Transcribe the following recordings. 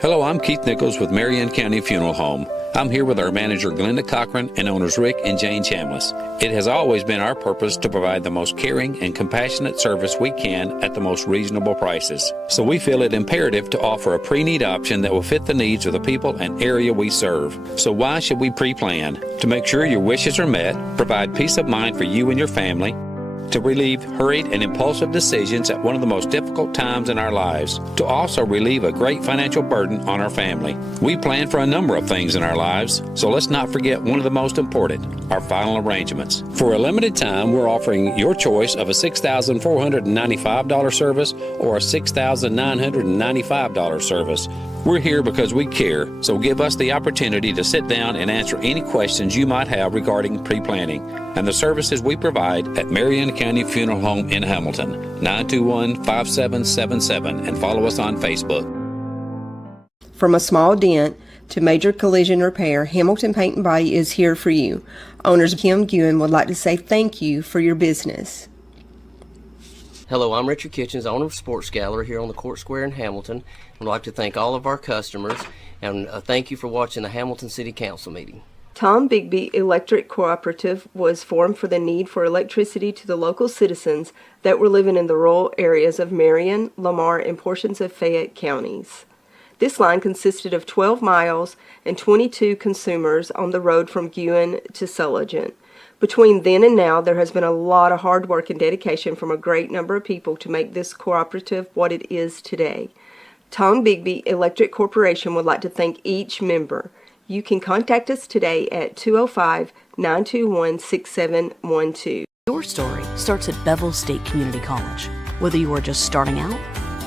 Hello, I'm Keith Nichols with Marion County Funeral Home. I'm here with our manager, Glenda Cochran, and owners Rick and Jane Chambliss. It has always been our purpose to provide the most caring and compassionate service we can at the most reasonable prices. So we feel it imperative to offer a pre-need option that will fit the needs of the people and area we serve. So why should we pre-plan? To make sure your wishes are met, provide peace of mind for you and your family, to relieve hurried and impulsive decisions at one of the most difficult times in our lives, to also relieve a great financial burden on our family. We plan for a number of things in our lives, so let's not forget one of the most important, our final arrangements. For a limited time, we're offering your choice of a $6,495 service or a $6,995 service. We're here because we care, so give us the opportunity to sit down and answer any questions you might have regarding pre-planning and the services we provide at Marion County Funeral Home in Hamilton, 921-5777, and follow us on Facebook. From a small dent to major collision repair, Hamilton Paint and Body is here for you. Owners Kim Guin would like to say thank you for your business. Hello, I'm Richard Kitchens, owner of Sports Gallery here on the Court Square in Hamilton. I'd like to thank all of our customers and thank you for watching the Hamilton City Council meeting. Tom Bigby Electric Cooperative was formed for the need for electricity to the local citizens that were living in the rural areas of Marion, Lamar, and portions of Fayette counties. This line consisted of 12 miles and 22 consumers on the road from Guin to Sulligent. Between then and now, there has been a lot of hard work and dedication from a great number of people to make this cooperative what it is today. Tom Bigby Electric Corporation would like to thank each member. You can contact us today at 205-921-6712. Your story starts at Bevel State Community College. Whether you are just starting out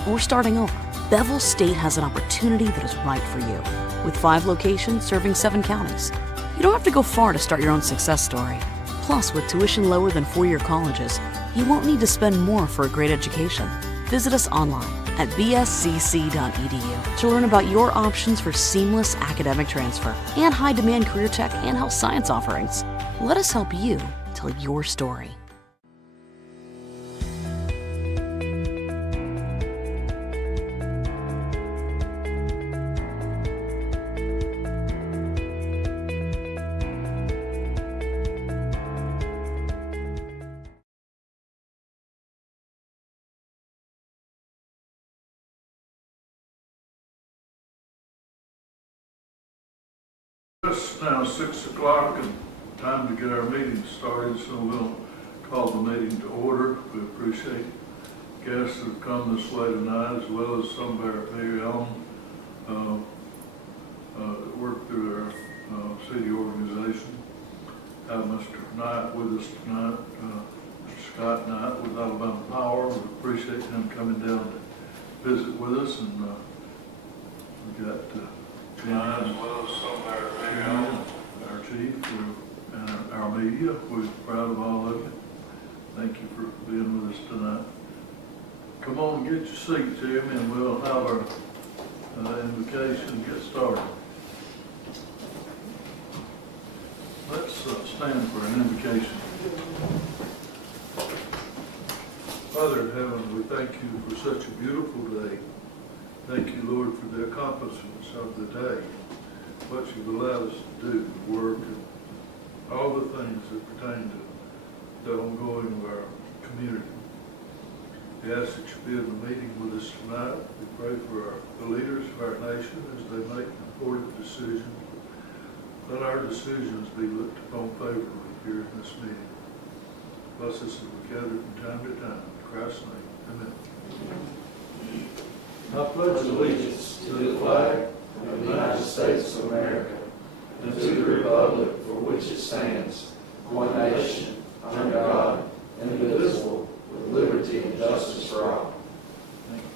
or starting over, Bevel State has an opportunity that is right for you. With 5 locations serving 7 counties, you don't have to go far to start your own success story. Plus, with tuition lower than 4-year colleges, you won't need to spend more for a great education. Visit us online at bscc.edu to learn about your options for seamless academic transfer and high-demand career tech and health science offerings. Let us help you tell your story. It's now 6 o'clock and time to get our meeting started, so we'll call the meeting to order. We appreciate guests that have come this way tonight, as well as some of our very own that work through our city organization. Have Mr. Knight with us tonight, Mr. Scott Knight with Alabama Power. We appreciate him coming down to visit with us, and we got John, as well as some of our chief and our media. We're proud of all of you. Thank you for being with us tonight. Come on, get your seat, Tim, and we'll have our invocation get started. Let's stand for an invocation. Father in heaven, we thank you for such a beautiful day. Thank you, Lord, for the accomplishments of the day, what you've allowed us to do, the work, and all the things that pertain to the ongoing of our community. We ask that you be in the meeting with us tonight. We pray for the leaders of our nation as they make important decisions. Let our decisions be looked upon favorably here in this meeting. Bless us as we gather from time to time. In Christ's name, amen. I pledge allegiance to the flag of the United States of America and to the republic for which it stands, one nation, under God, indivisible, with liberty and justice for all. Thank you.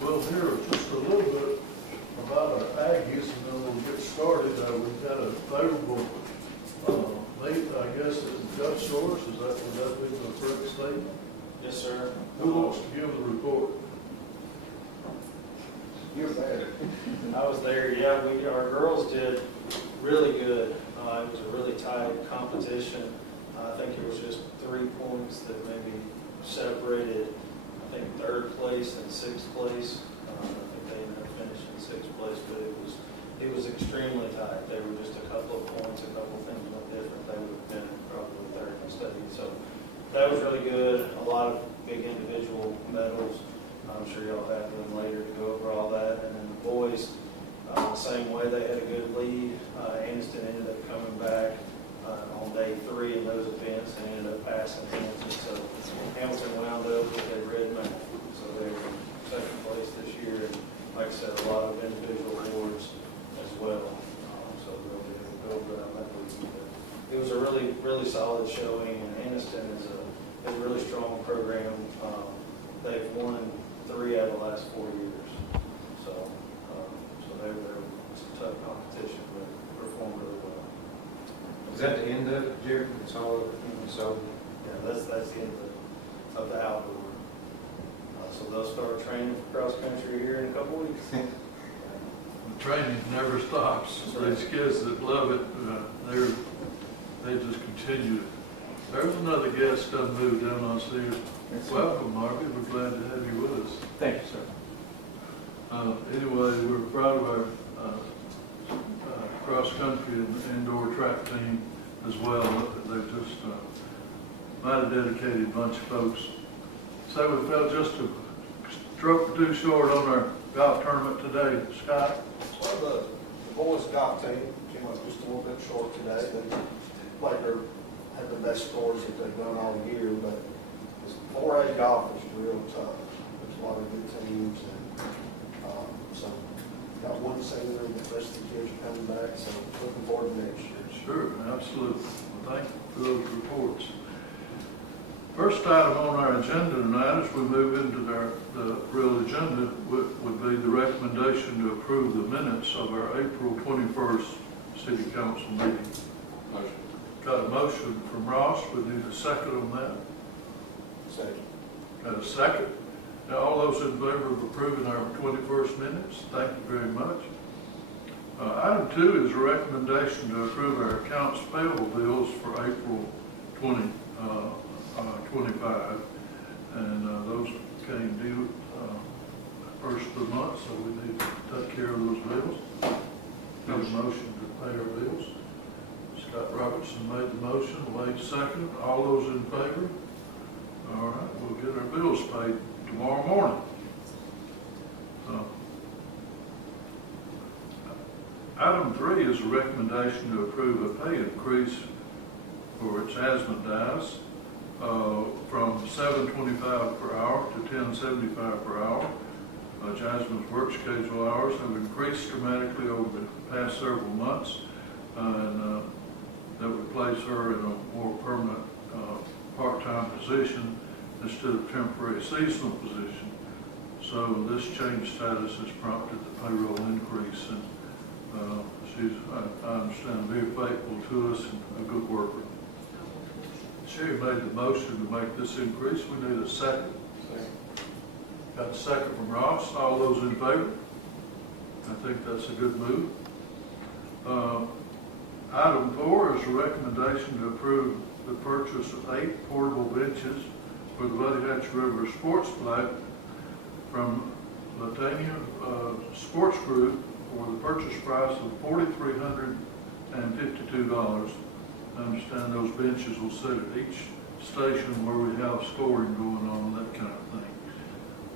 We'll hear just a little bit about our Aggies, and then we'll get started. We've got a favorable late, I guess, at Gulf Shores. Would that be the correct statement? Yes, sir. Who wants to give the report? You're there. I was there. Yeah, our girls did really good. It was a really tight competition. I think it was just 3 points that maybe separated, I think, 3rd place and 6th place. I think they ended up finishing 6th place, but it was extremely tight. They were just a couple of points, a couple of things went different. They would have been probably 3rd in the state. So that was really good. A lot of big individual medals. I'm sure y'all have them later to go over all that. And then the boys, the same way, they had a good lead. Aniston ended up coming back on day 3 in those events and ended up passing Hamilton. So Hamilton wound up with a red medal. So they were 2nd place this year. And like I said, a lot of individual awards as well. So they'll be able to go over that week. It was a really, really solid showing. And Aniston is a really strong program. They've won 3 out of the last 4 years. So they were some tough competition, but performed really well. Is that the end of it, Jared? It's all over? So, Yeah, that's the end of the outdoor. So they'll start training for cross country here in a couple weeks. The training never stops. These kids that love it, they just continue. There's another guest done moved down on here. Welcome, Marky. We're glad to have you with us. thank you, sir. Anyway, we're proud of our cross-country and indoor track team as well. They're just mighty dedicated bunch of folks. So we felt just a stroke or two short on our golf tournament today. Scott? Well, the boys golf team came up just a little bit short today. They had the best scores that they've done all year, but this 4A golf is real tough. There's a lot of good teams, and so got one senior, and the rest of the kids are coming back, so looking forward to next year. Sure, absolutely. Well, thank you for those reports. First item on our agenda tonight, as we move into the real agenda, would be the recommendation to approve the minutes of our April 21st City Council meeting. Motion. Got a motion from Ross. We need a second on that. Second. Got a second. Now, all those in favor of approving our 21st minutes, thank you very much. Item 2 is a recommendation to approve our accounts payable bills for April 25, and those came due first of the month, so we need to take care of those bills. Got a motion to pay our bills. Scott Robertson made the motion, Wade second. All those in favor? All right, we'll get our bills paid tomorrow morning. Item 3 is a recommendation to approve a pay increase for Jasmine Dias from $7.25 per hour to $10.75 per hour. Jasmine's work schedule hours have increased dramatically over the past several months, and that would place her in a more permanent part-time position instead of temporary seasonal position. So this change status has prompted the payroll increase, and she's, I understand, very faithful to us and a good worker. Sherry made the motion to make this increase. We need a second. Got a second from Ross. All those in favor? I think that's a good move. Item 4 is a recommendation to approve the purchase of 8 portable benches for the Buddy Hatch River Sports Flag from Latania Sports Group for the purchase price of $4,352. I understand those benches will sit at each station where we have scoring going on, that kind of thing.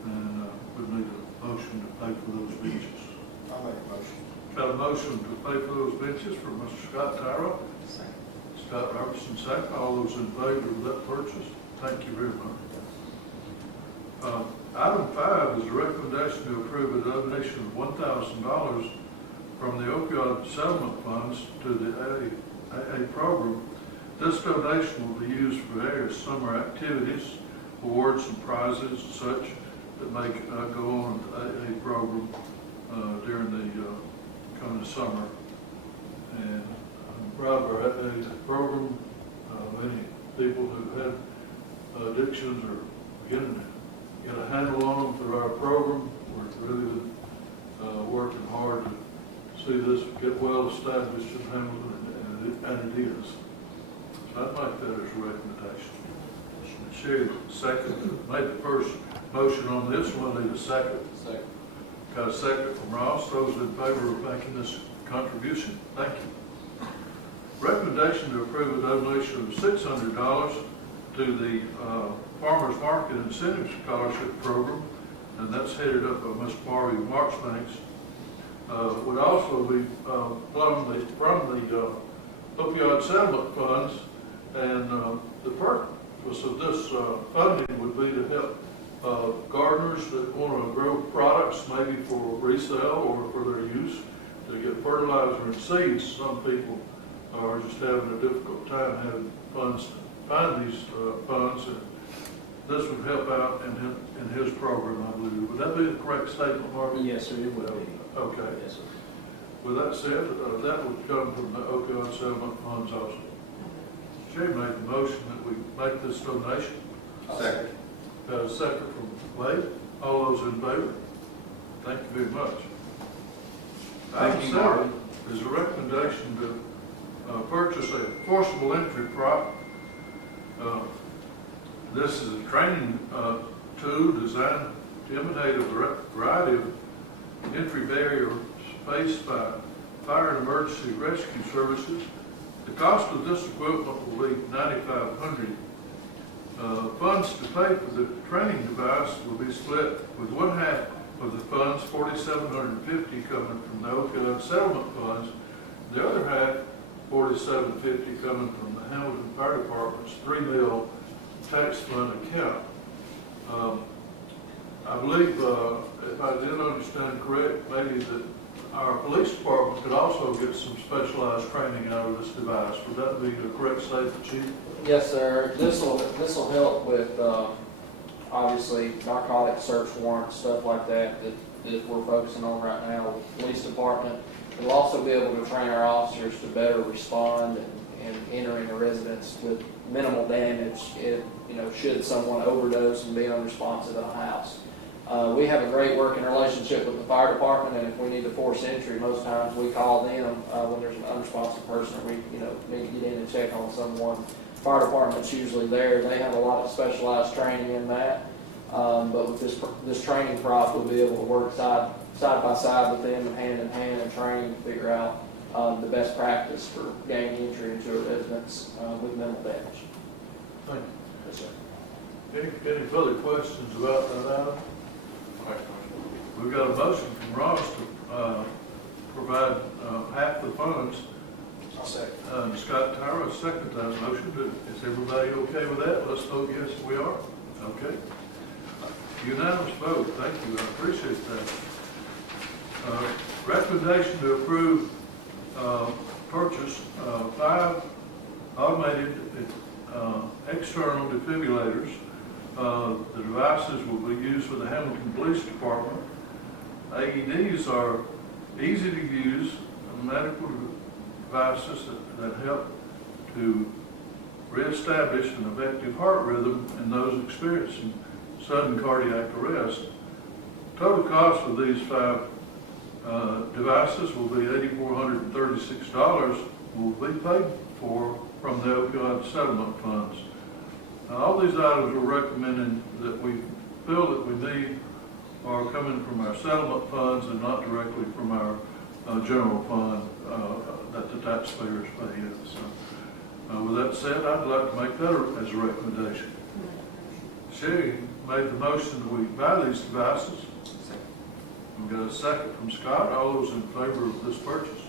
And we need a motion to pay for those benches. I'll make a motion. Got a motion to pay for those benches from Mr. Scott Tyra. Scott Robertson, second. All those in favor of that purchase, thank you very much. Item 5 is a recommendation to approve a donation of $1,000 from the opioid settlement funds to the AA program. This donation will be used for various summer activities, awards and prizes and such that may go on with the AA program during the coming summer. And I'm proud of our AA program. Many people who had addictions are beginning to get a handle on them through our program. We're really working hard to see this get well established in Hamilton, and it is. I'd make that as a recommendation. Sherry made the first motion on this one, need a second. Second. Got a second from Ross. Those in favor of making this contribution, thank you. Recommendation to approve a donation of $600 to the Farmers Market Incentive Scholarship Program, and that's headed up by Ms. Barbie Marchbanks. Would also be from the opioid settlement funds, and the purpose of this funding would be to help gardeners that want to grow products, maybe for resale or for their use, to get fertilizer and seeds. Some people are just having a difficult time having funds to find these funds, and this would help out in his program, I believe. Would that be the correct statement, Marvin? Yes, sir, it would be. Okay. Yes, sir. With that said, that would come from the opioid settlement funds also. Sherry made the motion that we make this donation. Second. Got a second from Wade. All those in favor? Thank you very much. Thank Item you, 7 Mark. is a recommendation to purchase a forcible entry prop. This is a training tool designed to imitate a variety of entry barriers faced by fire and emergency rescue services. The cost of this equipment will be $9,500. Funds to pay for the training device will be split with one half of the funds, $4,750, coming from the opioid settlement funds. The other half, $4,750, coming from the Hamilton Fire Department's $3 million tax fund account. I believe, if I did understand correct, maybe that our police department could also get some specialized training out of this device. Would that be the correct statement, Chief? Yes, sir. This will help with obviously narcotic search warrants, stuff like that we're focusing on right now with the police department. We'll also be able to train our officers to better respond and enter into residence with minimal damage if, should someone overdose and be unresponsive in a house. We have a great working relationship with the fire department, and if we need to force entry, most times we call them when there's an unresponsive person, or we need to get in and check on someone. Fire department's usually there. They have a lot of specialized training in that. But with this training prop, we'll be able to work side by side with them and hand in hand and train to figure out the best practice for gaining entry into a residence with minimal damage. Thank you. Yes, sir. Any further questions about that item? We've got a motion from Ross to provide half the funds. I'll second. Scott Tyra second that motion. Is everybody okay with that? Let's vote yes, we are. Okay. Unanimous vote. Thank you. I appreciate that. Recommendation to approve purchase 5 automated external defibrillators. The devices will be used for the Hamilton Police Department. AEDs are easy to use medical devices that help to reestablish an effective heart rhythm in those experiencing sudden cardiac arrest. Total cost of these 5 devices will be $8,436, will be paid for from the opioid settlement funds. Now, all these items we're recommending that we feel that we need are coming from our settlement funds and not directly from our general fund that the taxpayers pay in. So, with that said, I'd like to make that as a recommendation. Sherry made the motion that we buy these devices. We've got a second from Scott. All those in favor of this purchase?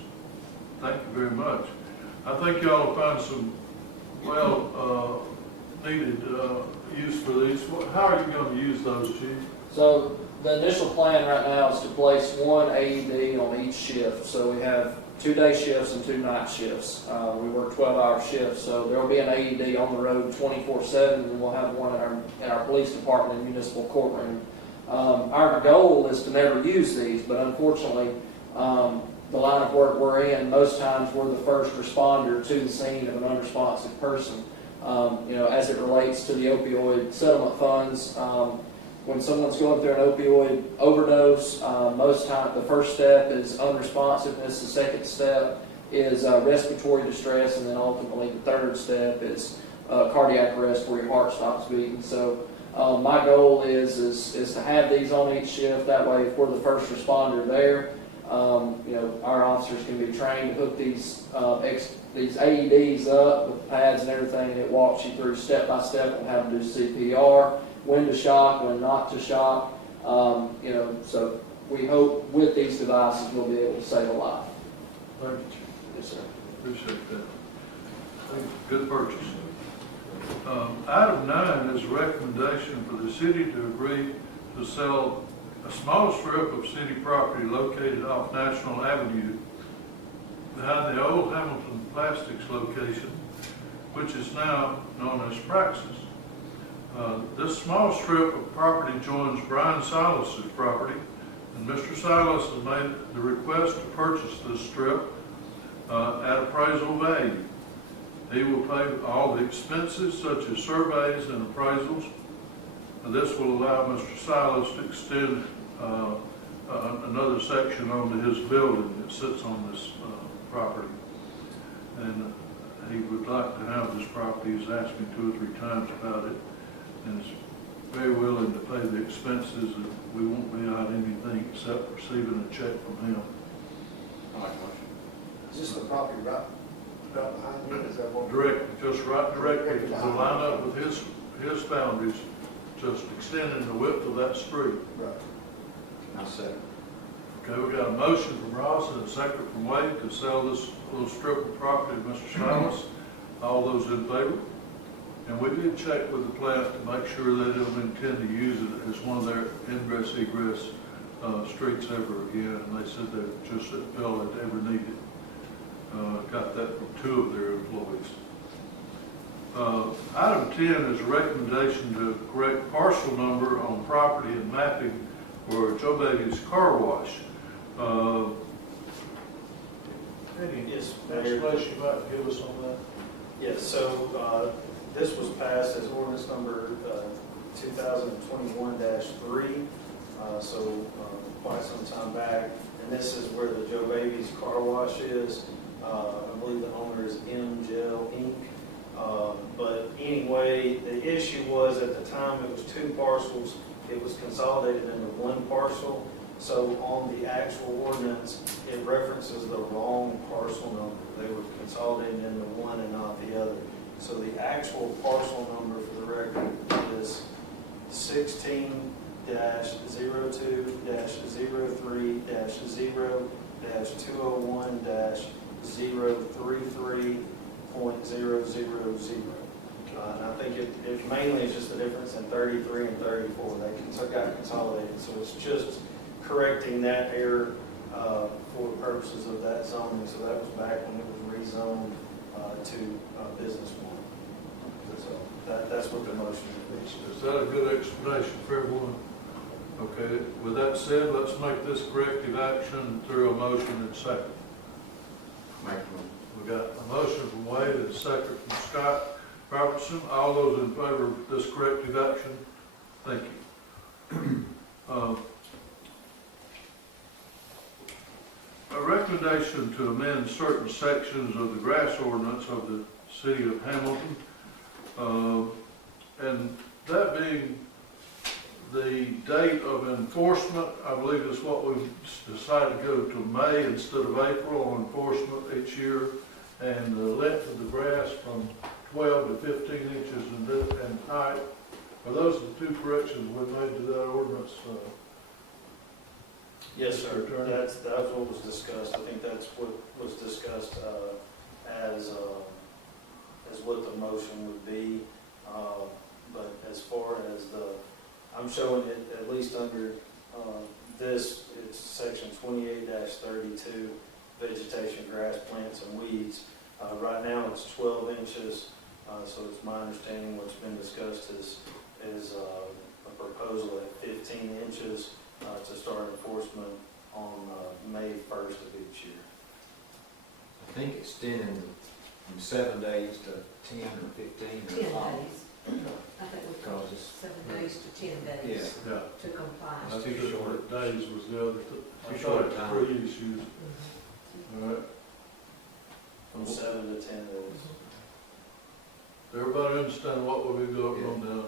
Thank you very much. I think y'all will find some needed use for these. How are you going to use those, Chief? So the initial plan right now is to place one AED on each shift. So we have 2-day shifts and 2 night shifts. We work 12-hour shifts, so there will be an AED on the road 24/7, and we'll have one in our police department and municipal courtroom. Our goal is to never use these, but unfortunately, the line of work we're in, most times we're the first responder to the scene of an unresponsive person. As it relates to the opioid settlement funds, when someone's going through an opioid overdose, most times the first step is unresponsiveness. The second step is respiratory distress, and then ultimately the third step is cardiac arrest where your heart stops beating. So my goal is to have these on each shift. That way, if we're the first responder there, our officers can be trained to hook these AEDs up with pads and everything, and it walks you through step by step on how to do CPR, when to shock, when not to shock. So we hope with these devices we'll be able to save a life. Thank you. Yes, sir. Appreciate that. Good purchase. Item 9 is a recommendation for the city to agree to sell a small strip of city property located off National Avenue behind the old Hamilton Plastics location, which is now known as Praxis. This small strip of property joins Brian Silas's property, and Mr. Silas has made the request to purchase this strip at appraisal value. He will pay all the expenses such as surveys and appraisals. And this will allow Mr. Silas to extend another section onto his building that sits on this property. And he would like to have this property. He's asked me 2 or 3 times about it, and is very willing to pay the expenses, and we won't be out anything except receiving a check from him. Is this the property right behind you? Is that what? Just right directly to line up with his boundaries, just extending the width of that street. Right. I'll second. Okay, we got a motion from Ross and a second from Wade to sell this little strip of property to Mr. Silas. All those in favor? And we did check with the plant to make sure they don't intend to use it as one of their ingress egress streets ever again, and they said they just didn't feel that they ever needed. Got that from 2 of their employees. Item 10 is a recommendation to correct parcel number on property and mapping for Joe Baby's Car Wash. Any Yes, Mayor. explanation you might give us on that? Yes, so this was passed as ordinance number 2021-3, quite some time back. And this is where the Joe Baby's Car Wash is. I believe the owner is M. Gel Inc. But anyway, the issue was at the time it was 2 parcels. It was consolidated into 1 parcel. So on the actual ordinance, it references the wrong parcel number. They were consolidated into 1 and not the other. So the actual parcel number for the record is 16-02-03-033.000. And I think it mainly is just the difference in 33 and 34. They got consolidated. So it's just correcting that error for the purposes of that zoning. So that was back when it was rezoned to Business 1. So that's what the motion is. Is that a good explanation for everyone? Okay, with that said, let's make this corrective action through a motion and second. Make one. We got a motion from Wade and a second from Scott Robertson. All those in favor of this corrective action? Thank you. A recommendation to amend certain sections of the grass ordinance of the city of Hamilton. And that being the date of enforcement, I believe is what we've decided to go to May instead of April on enforcement each year. And the length of the grass from 12 to 15 inches in height. Are those the 2 corrections we made to that ordinance? Yes, sir. That was what was discussed. I think that's what was discussed as what the motion would be. But as far as I'm showing it at least under this, it's section 28-32, vegetation, grass, plants, and weeds. Right now it's 12 inches, so it's my understanding what's been discussed is a proposal at 15 inches to start enforcement on May 1st of each year. I think extending from 7 days to 10 or 15 or 10 days. something. I think we've got 7 days to 10 days Yeah. to comply. That's too short. Days was the other. I Too thought short it was time. 3 issues. All right. 10 days. Everybody understand what we'll be going on now?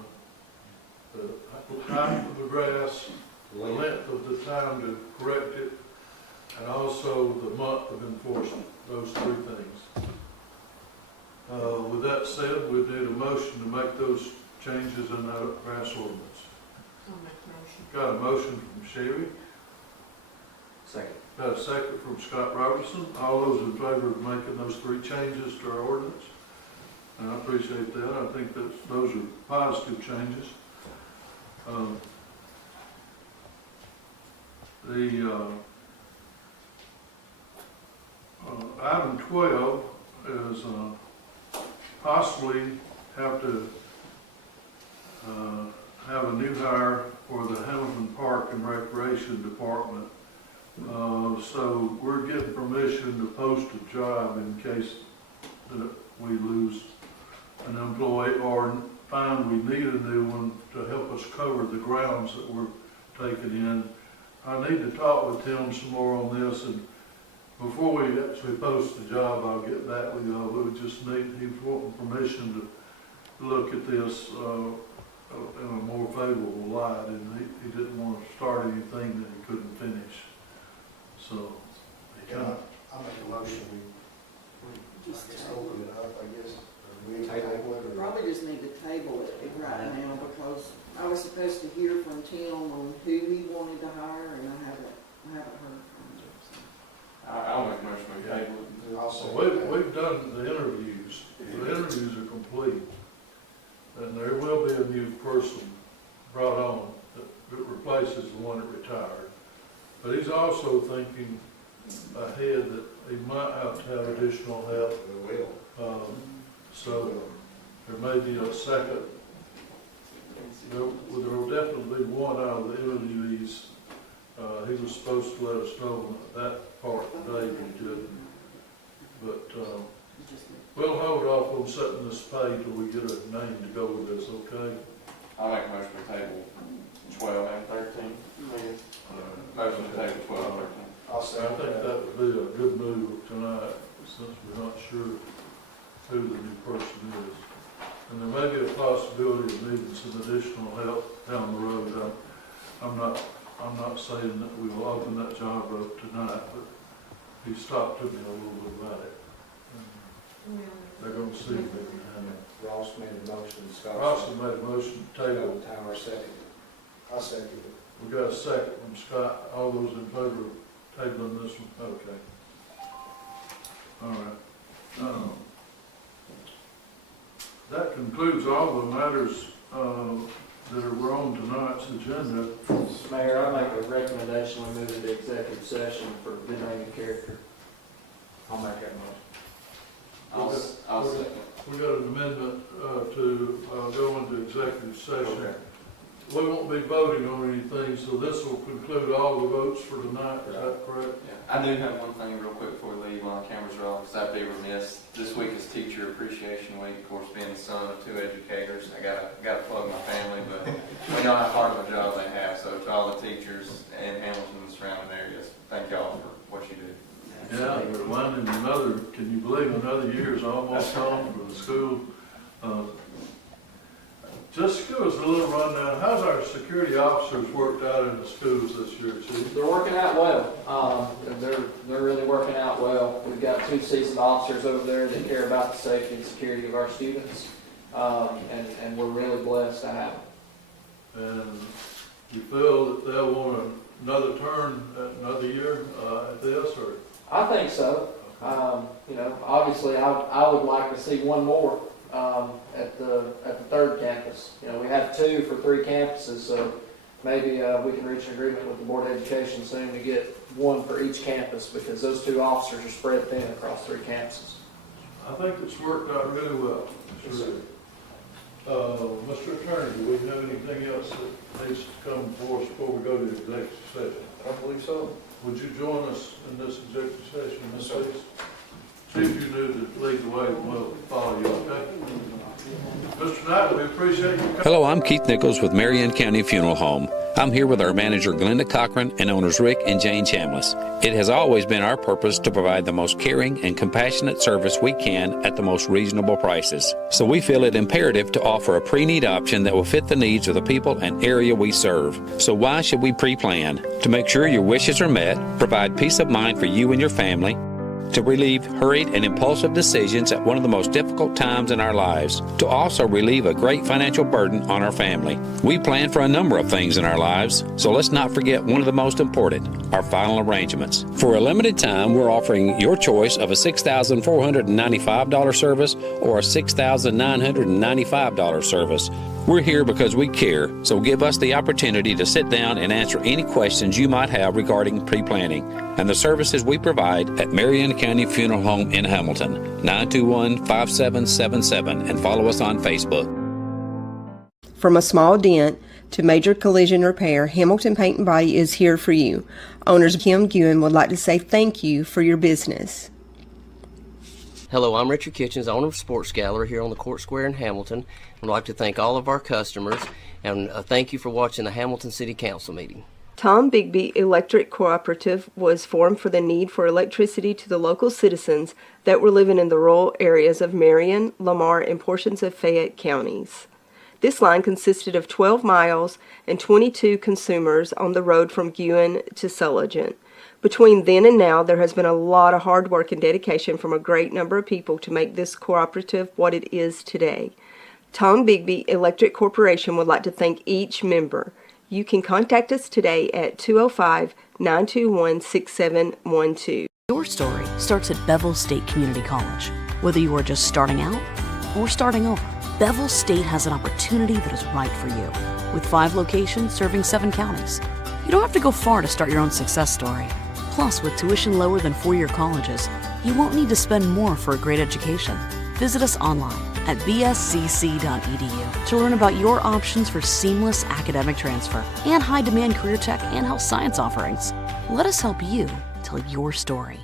The height of the grass, the length of the time to correct it, and also the month of enforcement, those three things. With that said, we need a motion to make those changes in that grass ordinance. I'll make a motion. Got a motion from Sherry, Second. got a second from Scott Robertson. All those in favor of making those three changes to our ordinance? And I appreciate that. I think that those are positive changes. Item 12 is possibly have to have a new hire for the Hamilton Park and Recreation Department. So we're getting permission to post a job in case that we lose an employee or find we need a new one to help us cover the grounds that we're taking in. I need to talk with Tim some more on this, and before we actually post the job, I'll get back with y'all. We just need, he's wanting permission to look at this in a more favorable light, and he didn't want to start anything that he couldn't finish. So, he kind of, I make a motion, we just open it up, I guess, or we table it, or. Probably just need to table it right now because I was supposed to hear from Tim on who he wanted to hire and I haven't heard from him. So. I'll make a motion to table it. I'll say we've done the interviews. The interviews are complete. And there will be a new person brought on that replaces the one that retired. But he's also thinking ahead that he might have to have additional help. We will. So there may be a second. There will definitely be one out of the interviewees. He was supposed to let us know that part today, but he didn't. But we'll hold off on setting this pay till we get a name to go with this, okay? I'll make a motion to table 12 and 13. Motion to table 12 and 13. I'll say I think that would be a good move tonight, since we're not sure who the new person is. And there may be a possibility of needing some additional help down the road. I'm not saying that we will open that job up tonight, but he talked to me a little bit about it. And they're gonna see if they can handle it. Ross made a motion, Scott. Ross has made a motion to table. Tower second. I second it. We got a second from Scott. All those in favor of tabling this one? Okay. All right. That concludes all the matters that were on tonight's agenda. Mayor, I make a recommendation we move into executive session for good name and character. I'll make that motion. I'll second. We got an amendment to go into executive session. Okay. We won't be voting on anything, so this will conclude all the votes for tonight. Is that correct? Yeah, I do have one thing real quick before we leave while the cameras are off, because I'd be remiss. This week is Teacher Appreciation Week, of course, being the son of 2 educators. I gotta plug my family, but we know how hard of a job they have. So to all the teachers in Hamilton and surrounding areas, thank y'all for what you do. Yeah, we're learning another, can you believe another year is almost on for the school? Just give us a little rundown. How's our security officers worked out in the schools this year, Chief? They're working out well. They're really working out well. We've got 2 seasoned officers over there that care about the safety and security of our students, and we're really blessed to have them. And you feel that they'll want another turn, another year at this, or? I think so. Obviously, I would like to see one more at the 3rd campus. We have 2 for 3 campuses, so maybe we can reach an agreement with the Board of Education soon to get 1 for each campus, because those 2 officers are spread thin across 3 campuses. I think it's worked out really well. Sure. Mr. Attorney, do we have anything else that needs to come before us before we go to the executive session? I believe so. Would you join us in this executive session, Yes, please? sir. See if you do to lead the way, and we'll follow you, okay? Mr. Tonight, we appreciate you coming. Hello, I'm Keith Nichols with Marion County Funeral Home. I'm here with our manager Glenda Cochran and owners Rick and Jane Chambliss. It has always been our purpose to provide the most caring and compassionate service we can at the most reasonable prices. So we feel it imperative to offer a pre-need option that will fit the needs of the people and area we serve. So why should we pre-plan? To make sure your wishes are met, provide peace of mind for you and your family, to relieve hurried and impulsive decisions at one of the most difficult times in our lives, to also relieve a great financial burden on our family. We plan for a number of things in our lives, so let's not forget one of the most important, our final arrangements. For a limited time, we're offering your choice of a $6,495 service or a $6,995 service. We're here because we care, so give us the opportunity to sit down and answer any questions you might have regarding pre-planning and the services we provide at Marion County Funeral Home in Hamilton, 921-5777, and follow us on Facebook. From a small dent to major collision repair, Hamilton Paint and Body is here for you. Owners Kim Guin would like to say thank you for your business. Hello, I'm Richard Kitchens, owner of Sports Gallery here on the Court Square in Hamilton. I'd like to thank all of our customers and thank you for watching the Hamilton City Council meeting. Tom Bigby Electric Cooperative was formed for the need for electricity to the local citizens that were living in the rural areas of Marion, Lamar, and portions of Fayette counties. This line consisted of 12 miles and 22 consumers on the road from Guin to Sulligent. Between then and now, there has been a lot of hard work and dedication from a great number of people to make this cooperative what it is today. Tom Bigby Electric Corporation would like to thank each member. You can contact us today at 205-921-6712. Your story starts at Bevel State Community College. Whether you are just starting out or starting over, Bevel State has an opportunity that is right for you. With 5 locations serving 7 counties. You don't have to go far to start your own success story. Plus, with tuition lower than 4-year colleges, you won't need to spend more for a great education. Visit us online at bscc.edu to learn about your options for seamless academic transfer and high-demand career tech and health science offerings. Let us help you tell your story.